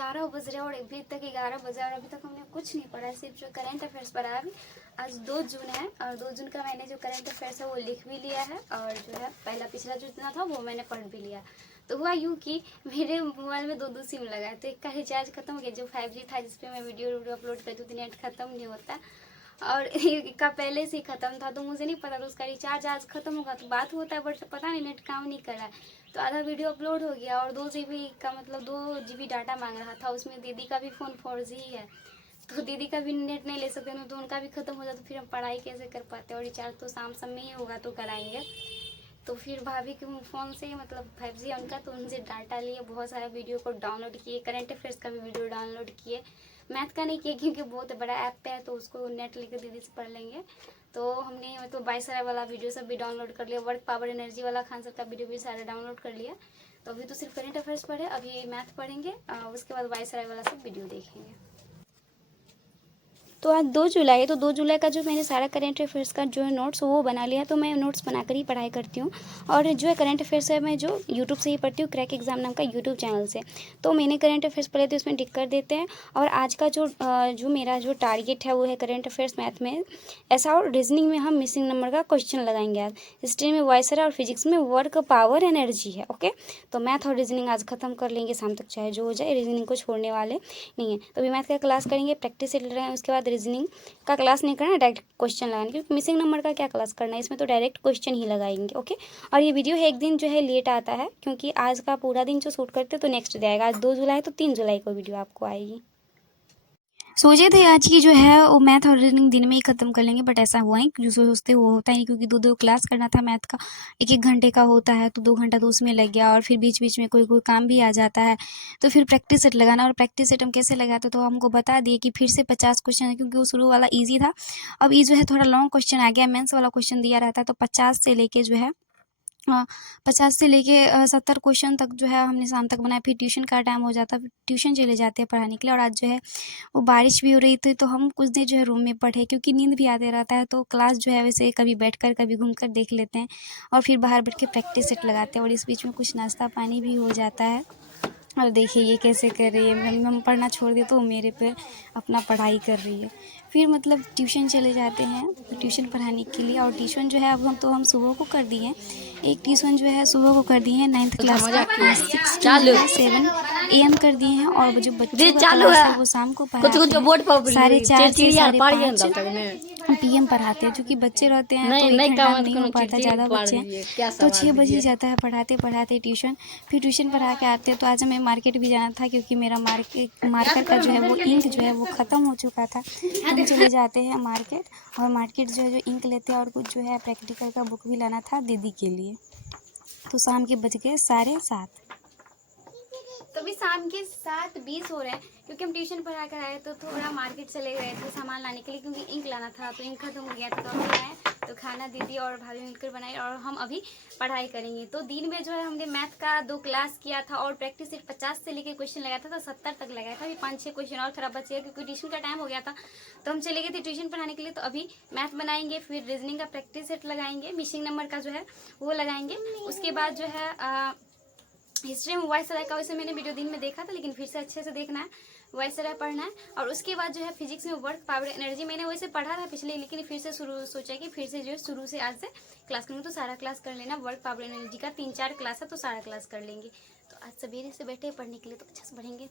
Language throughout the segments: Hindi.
11 बज रहे और अभी तक 11 बजे और अभी तक हमने कुछ नहीं पढ़ा, सिर्फ जो करंट अफेयर्स पढ़ा है अभी। आज 2 जून है और 2 जून का मैंने जो करंट अफेयर्स है वो लिख भी लिया है और जो है पहला पिछला जो इतना था वो मैंने पढ़ भी लिया। तो हुआ यूँ कि मेरे मोबाइल में 2 सिम लगा है, तो एक का रिचार्ज खत्म हो गया, जो 5G था जिसपे मैं वीडियो अपलोड करती हूँ तो नेट खत्म नहीं होता, और एक का पहले से ही ख़त्म था तो मुझे नहीं पता था उसका रिचार्ज आज ख़त्म होगा। तो बात होता है बट पता नहीं नेट काम नहीं कर रहा है, तो आधा वीडियो अपलोड हो गया और 2 GB का मतलब 2 GB डाटा मांग रहा था। उसमें दीदी का भी फ़ोन 4G ही है, तो दीदी का भी नेट नहीं ले सकते ना, तो उनका भी ख़त्म हो जाता तो फिर हम पढ़ाई कैसे कर पाते। और रिचार्ज तो शाम में ही होगा तो कराएंगे। तो फिर भाभी के फ़ोन से मतलब 5G उनका, तो उनसे डाटा लिए, बहुत सारा वीडियो को डाउनलोड किए, करंट अफेयर्स का भी वीडियो डाउनलोड किए। मैथ का नहीं किए क्योंकि बहुत बड़ा ऐप पे है तो उसको नेट लेकर दीदी से पढ़ लेंगे। तो हमने मतलब वायसराय वाला वीडियो सब भी डाउनलोड कर लिया, वर्क पावर एनर्जी वाला खान सर का वीडियो भी सारा डाउनलोड कर लिया। तो अभी तो सिर्फ करंट अफेयर्स पढ़े, अभी मैथ पढ़ेंगे, उसके बाद वायसराय वाला सब वीडियो देखेंगे। तो आज 2 जुलाई है, तो 2 जुलाई का जो मैंने सारा करंट अफेयर्स का जो है नोट्स वो बना लिया, तो मैं नोट्स बनाकर ही पढ़ाई करती हूँ। और जो है करंट अफेयर्स है मैं जो यूट्यूब से ही पढ़ती हूँ, क्रैक एग्जाम नाम का यूट्यूब चैनल से। तो मैंने करंट अफेयर्स पढ़े थे उसमें टिक कर देते हैं। और आज का जो मेरा जो टारगेट है वो है करंट अफेयर्स मैथ में ऐसा, और रीजनिंग में हम मिसिंग नंबर का क्वेश्चन लगाएंगे आज। हिस्ट्री में वायसराय और फिजिक्स में वर्क पावर एनर्जी है। ओके, तो मैथ और रीजनिंग आज खत्म कर लेंगे शाम तक, चाहे जो हो जाए, रीजनिंग को छोड़ने वाले नहीं है। तो अभी मैथ का क्लास करेंगे, प्रैक्टिस सेट रहे हैं, उसके बाद रीजनिंग का क्लास नहीं करना, डायरेक्ट क्वेश्चन लगाएंगे, क्योंकि मिसिंग नंबर का क्या क्लास करना है, इसमें तो डायरेक्ट क्वेश्चन ही लगाएंगे। ओके, और ये वीडियो है एक दिन जो है लेट आता है, क्योंकि आज का पूरा दिन जो शूट करते हैं तो नेक्स्ट डे आएगा। आज 2 जुलाई तो 3 जुलाई को वीडियो आपको आएगी। सोचे थे आज की जो है वो मैथ और रीजनिंग दिन में ही खत्म कर लेंगे, बट ऐसा हुआ ही जो सोचते वो होता ही नहीं, क्योंकि 2-2 क्लास करना था मैथ का, 1-1 घंटे का होता है, तो 2 घंटा तो उसमें लग गया। और फिर बीच बीच में कोई कोई काम भी आ जाता है, तो फिर प्रैक्टिस सेट लगाना, और प्रैक्टिस सेट हम कैसे लगाते तो हमको बता दिए कि फिर से 50 क्वेश्चन है, क्योंकि वो शुरू वाला ईजी था, अब ये जो है थोड़ा लॉन्ग क्वेश्चन आ गया, मेंस वाला क्वेश्चन दिया रहता है, तो 50 से लेके जो है 50 से लेके 70 क्वेश्चन तक जो है हमने शाम तक बनाया। फिर ट्यूशन का टाइम हो जाता है, फिर ट्यूशन चले जाते हैं पढ़ाने के लिए। और आज जो है वो बारिश भी हो रही थी, तो हम कुछ देर जो है रूम में पढ़े, क्योंकि नींद भी आते रहता है, तो क्लास जो है वैसे कभी बैठकर कभी घूमकर देख लेते हैं, और फिर बाहर बैठ के प्रैक्टिस सेट लगाते हैं, और इस बीच में कुछ नाश्ता पानी भी हो जाता है। और देखिए ये कैसे कर रही है, हम पढ़ना छोड़ दिए तो वो मेरे पे अपना पढ़ाई कर रही है। फिर मतलब ट्यूशन चले जाते हैं ट्यूशन पढ़ाने के लिए, और ट्यूशन जो है अब हम सुबह को कर दिए हैं। एक ट्यूशन जो है सुबह को कर दिए हैं 9th क्लास का, 6 to 7 AM कर दिए हैं, और जो बच्चों का क्लास है वो शाम को पढ़ाते हैं 4:30 से 5:30 PM पढ़ाते हैं, क्योंकि बच्चे रहते हैं तो 1 घंटा नहीं हो पाता, ज़्यादा बच्चे हैं तो 6 बज ही जाता है पढ़ाते पढ़ाते ट्यूशन। फिर ट्यूशन पढ़ा के आते हैं, तो आज हमें मार्केट भी जाना था, क्योंकि मेरा मार्कर का जो है वो इंक जो है वो ख़त्म हो चुका था। हम चले जाते हैं मार्केट, और मार्केट जो है जो इंक लेते हैं, और कुछ जो है प्रैक्टिकल का बुक भी लाना था दीदी के लिए। तो शाम के बज गए 7:30। तो अभी शाम के 7:20 हो रहे हैं, क्योंकि हम ट्यूशन पढ़ा कर आए तो थोड़ा मार्केट चले गए थे सामान लाने के लिए, क्योंकि इंक लाना था, तो इंक खत्म हो गया था। तो अभी आए तो खाना दीदी और भाभी मिलकर बनाई, और हम अभी पढ़ाई करेंगे। तो दिन में जो है हमने मैथ का 2 क्लास किया था, और प्रैक्टिस सिर्फ 50 से लेके क्वेश्चन लगाया था, तो 70 तक लगाया था। अभी 5-6 क्वेश्चन और थोड़ा बचेगा, क्योंकि ट्यूशन का टाइम हो गया था, तो हम चले गए थे ट्यूशन पढ़ाने के लिए। तो अभी मैथ बनाएंगे, फिर रीजनिंग का प्रैक्टिस सेट लगाएंगे, मिसिंग नंबर का जो है वो लगाएंगे। उसके बाद जो है हिस्ट्री में वायसराय का वैसे मैंने वीडियो दिन में देखा था, लेकिन फिर से अच्छे से देखना है, वायसराय पढ़ना है। और उसके बाद जो है फिजिक्स में वर्क पावर एनर्जी मैंने वैसे पढ़ा था पिछले, लेकिन फिर से सोचा कि फिर से जो है शुरू से आज से क्लास करूँगी, तो सारा क्लास कर लेना। वर्क पावर एनर्जी का 3-4 क्लास है, तो सारा क्लास कर लेंगे। तो आज सवेरे से बैठे पढ़ने के लिए, तो अच्छे से पढ़ेंगे।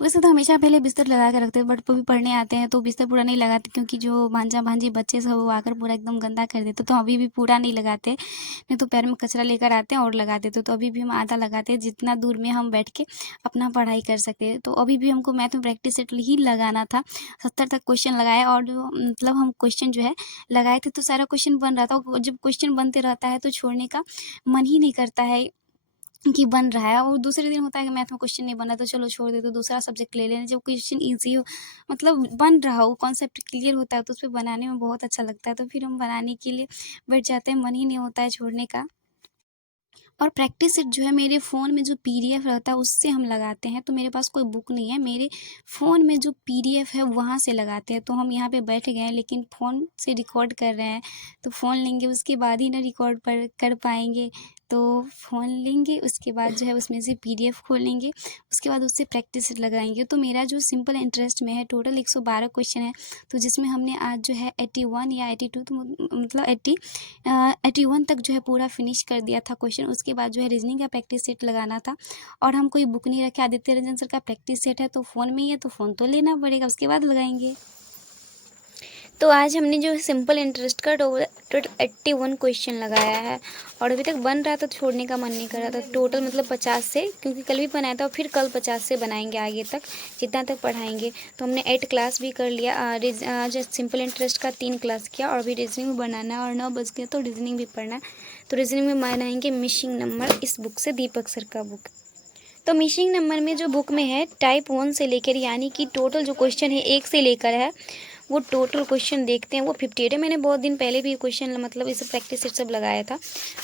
वैसे तो हमेशा पहले बिस्तर लगा के रखते हैं, बट कभी पढ़ने आते हैं तो बिस्तर पूरा नहीं लगाते, क्योंकि जो भांजा भांजी बच्चे सब वो आकर पूरा एकदम गंदा कर देते, तो अभी भी पूरा नहीं लगाते, नहीं तो पैर में कचरा लेकर आते हैं और लगा देते। तो अभी भी हम आधा लगाते हैं, जितना दूर में हम बैठ के अपना पढ़ाई कर सकते हैं। तो अभी भी हमको मैथ में प्रैक्टिस सेट ही लगाना था, 70 तक क्वेश्चन लगाया, और जो मतलब हम क्वेश्चन जो है लगाए थे तो सारा क्वेश्चन बन रहा था। और जब क्वेश्चन बनते रहता है तो छोड़ने का मन ही नहीं करता है कि बन रहा है, और दूसरे दिन होता है कि मैथ में क्वेश्चन नहीं बना, तो चलो छोड़ दे, तो दूसरा सब्जेक्ट ले लें। जब क्वेश्चन ईजी हो, मतलब बन रहा हो, कॉन्सेप्ट क्लियर होता है, तो उसपे बनाने में बहुत अच्छा लगता है, तो फिर हम बनाने के लिए बैठ जाते हैं, मन ही नहीं होता है छोड़ने का। और प्रैक्टिस सेट जो है मेरे फ़ोन में जो PDF रहता है उससे हम लगाते हैं, तो मेरे पास कोई बुक नहीं है, मेरे फ़ोन में जो PDF है वहाँ से लगाते हैं। तो हम यहाँ पे बैठ गए हैं, लेकिन फ़ोन से रिकॉर्ड कर रहे हैं, तो फ़ोन लेंगे उसके बाद ही ना रिकॉर्ड कर पाएंगे। तो फ़ोन लेंगे, उसके बाद जो है उसमें से PDF खोलेंगे, उसके बाद उससे प्रैक्टिस लगाएंगे। तो मेरा जो सिंपल इंटरेस्ट में है टोटल 112 क्वेश्चन है, तो जिसमें हमने आज जो है 81 या 82 तो मतलब 81 तक जो है पूरा फिनिश कर दिया था क्वेश्चन। उसके बाद जो है रीजनिंग का प्रैक्टिस सेट लगाना था, और हम कोई बुक नहीं रखे। आदित्य रंजन सर का प्रैक्टिस सेट है तो फ़ोन में ही है, तो फ़ोन तो लेना पड़ेगा, उसके बाद लगाएंगे। तो आज हमने जो सिंपल इंटरेस्ट का टोटल 81 क्वेश्चन लगाया है, और अभी तक बन रहा था, छोड़ने का मन नहीं कर रहा था। टोटल मतलब 50 से, क्योंकि कल भी बनाया था और फिर कल 50 से बनाएंगे आगे तक, जितना तक पढ़ाएंगे। तो हमने 8 क्लास भी कर लिया। आज सिंपल इंटरेस्ट का 3 क्लास किया, और अभी रीजनिंग भी बनाना है, और 9 बज गया तो रीजनिंग भी पढ़ना है। तो रीजनिंग में बनाएंगे मिसिंग नंबर, इस बुक से, दीपक सर का बुक। तो मिसिंग नंबर में जो बुक में है टाइप 1 से लेकर, यानी कि टोटल जो क्वेश्चन है 1 से लेकर है, वो टोटल क्वेश्चन देखते हैं। वो 58 है। मैंने बहुत दिन पहले भी क्वेश्चन मतलब इसे प्रैक्टिस सेट सब लगाया था,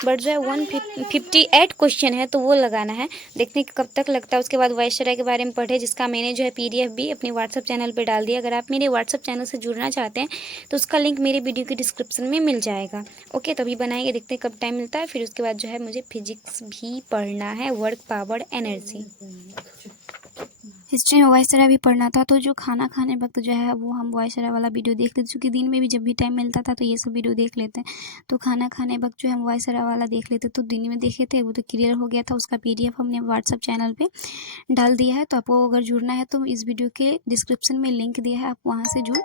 बट जो है 158 क्वेश्चन है, तो वो लगाना है। देखते हैं कि कब तक लगता है। उसके बाद वायसराय के बारे में पढ़े, जिसका मैंने जो है PDF भी अपने व्हाट्सअप चैनल पर डाल दिया। अगर आप मेरे व्हाट्सअप चैनल से जुड़ना चाहते हैं तो उसका लिंक मेरे वीडियो के डिस्क्रिप्शन में मिल जाएगा। ओके, तो अभी बनाएंगे, देखते हैं कब टाइम मिलता है। फिर उसके बाद जो है मुझे फिजिक्स भी पढ़ना है, वर्क, पावर, एनर्जी। हिस्ट्री में वायसराय भी पढ़ना था, तो जो खाना खाने वक्त जो है वो हम वायसराय वाला वीडियो देख लेते, क्योंकि दिन में भी जब भी टाइम मिलता था तो ये सब वीडियो देख लेते हैं। तो खाना खाने वक्त जो है हम वायसराय वाला देख लेते, तो दिन में देखे थे वो तो क्लियर हो गया था। उसका PDF हमने व्हाट्सअप चैनल पे डाल दिया है, तो आपको अगर जुड़ना है तो इस वीडियो के डिस्क्रिप्शन में लिंक दिया है, आप वहाँ से जुड़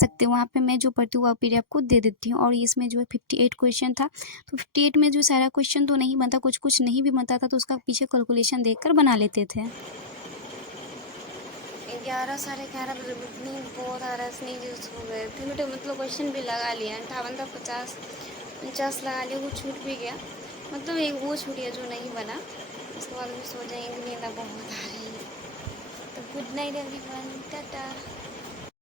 सकते हो। वहाँ पर मैं जो पढ़ती हूँ वो PDF आपको दे देती हूँ। और इसमें जो है 58 क्वेश्चन था, तो 58 में जो सारा क्वेश्चन तो नहीं बनता, कुछ कुछ नहीं भी बनता था, तो उसका पीछे कैलकुलेशन देख कर बना लेते थे। 11 साढ़े 11 बजे नींद बहुत आ रहा है, स्नीज हो गए थे। मैंने मतलब क्वेश्चन भी लगा लिया, 58 था, 50 लगा लिया, वो छूट भी गया। मतलब एक वो छूट गया जो नहीं बना। उसके बाद भी सो जाएंगे, नींद बहुत आ रही है। तो गुड नाइट एवरीवन, टाटा।